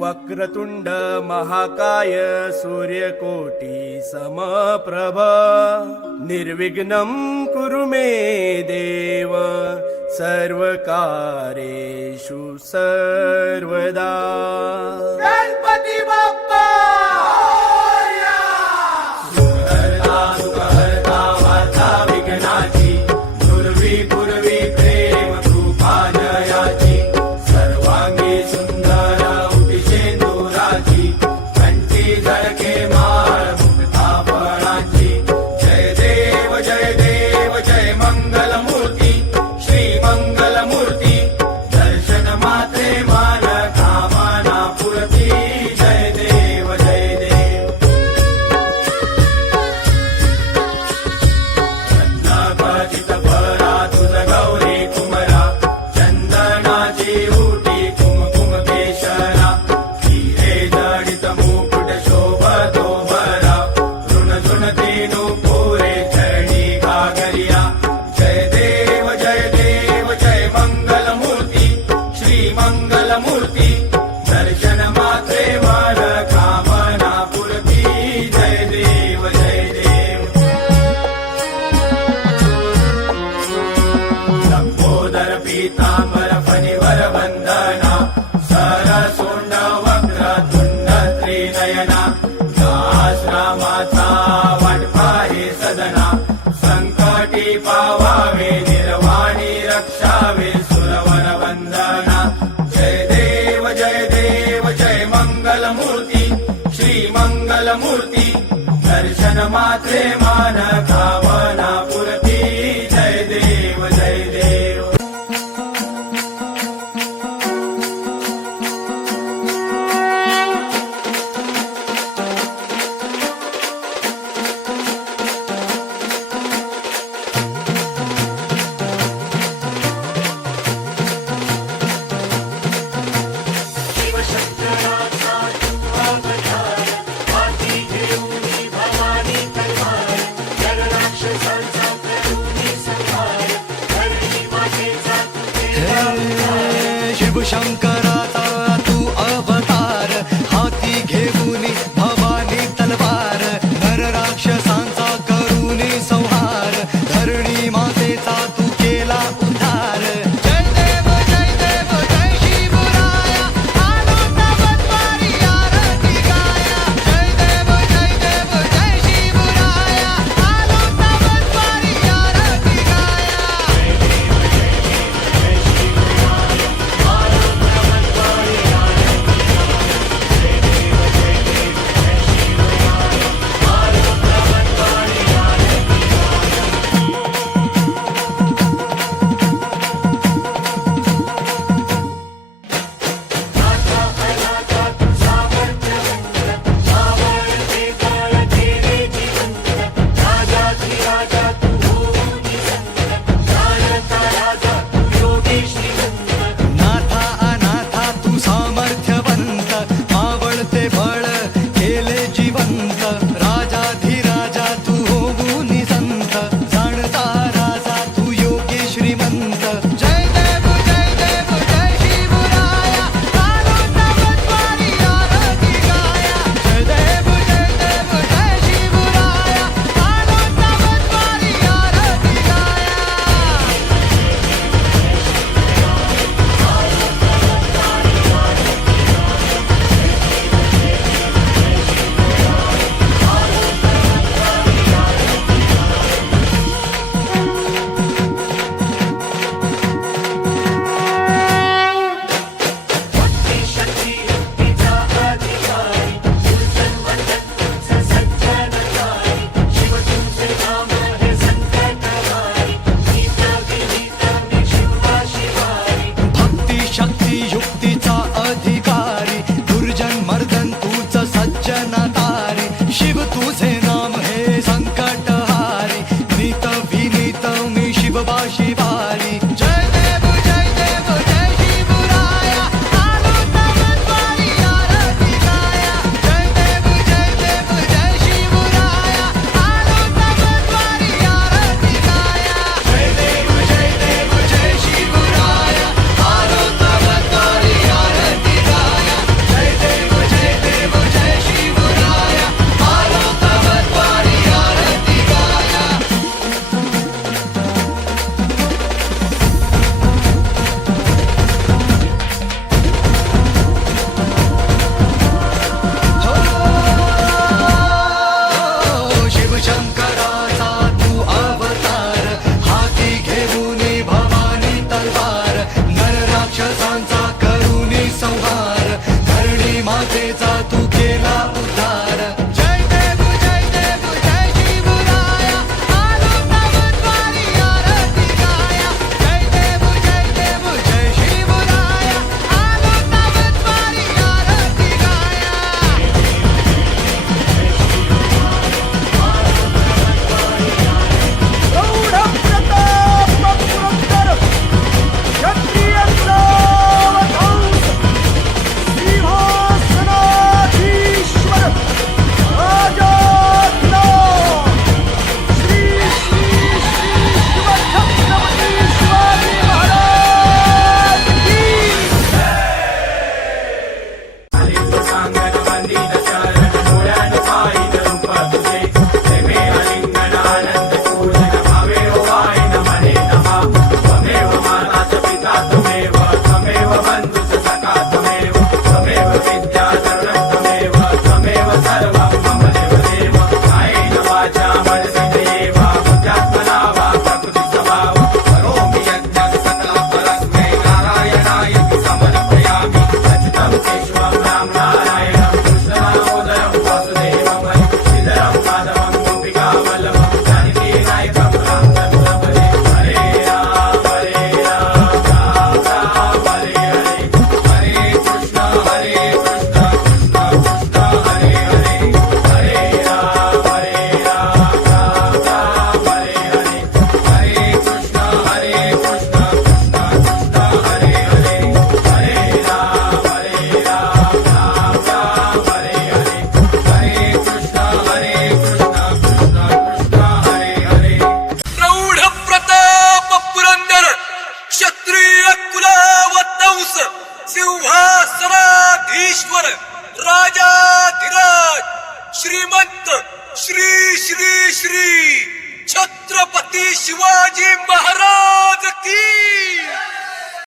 वक्रतुंड महाकाय सूर्यकोटी समप्रभ निर्विघ्नं कुरु मे देव सर्वकार्येषु सर्वदा। गणपती बाप्पा सुखहर्ता वार्ता विघ्नाची पूर्वी पूर्वी प्रेम कृपा जयाची सर्वांगी सुंदर उटिशेंदुराची कंठी झळके माळ मुक्ता फळाची जय देव जय मंगलमूर्ती श्री मंगलमूर्ती दर्शन मात्रे मान कामना पूर्ती जय देव जय देव। चंदनाचित भरा तुझ गौरी कुमरा चंदनाची उटी कुमकुम केशरा हिरे जडित मुकुट शोभतो भरा ऋण झुण तीनु पुरे चरणी घागरिया जय देव जय मंगलमूर्ती श्री मंगलमूर्ती दर्शन मात्रे मन कामना पूर्ती जय देव जय देव। लंबोदर पीतांबर फणिवर वंदना सरसोंड वक्रतुंड त्रिनयना आश्रमाचा वाटपा हे सदना संकटी पावावे निर्वाणी रक्षावे सुरवर वंदना जय देव जय मंगलमूर्ती श्री मंगलमूर्ती दर्शन मात्रे मान कामना पूर्ती जय देव जय देव। शिवशंकराचा तू अवतार, हाती घेऊनी भवानी तलवार, जगराक्षसांचा करूनी संहार, धरणी मातेचा तू केला उद्धार. शिवशंकराचा तू अवतार हाती घेऊनी भवानी तलवार नर राक्षसांचा करूनी संहार धरणी मातेचा तू केला उद्धार जय देव जय शिवराया आलो तवद्वारी आरती गाया जय देव जय शिवराया आलो तवद्वारी आरती गाया सिंहासनाधीश्वर राजाधिराज श्रीमंत श्री श्री श्री छत्रपती शिवाजी महाराज की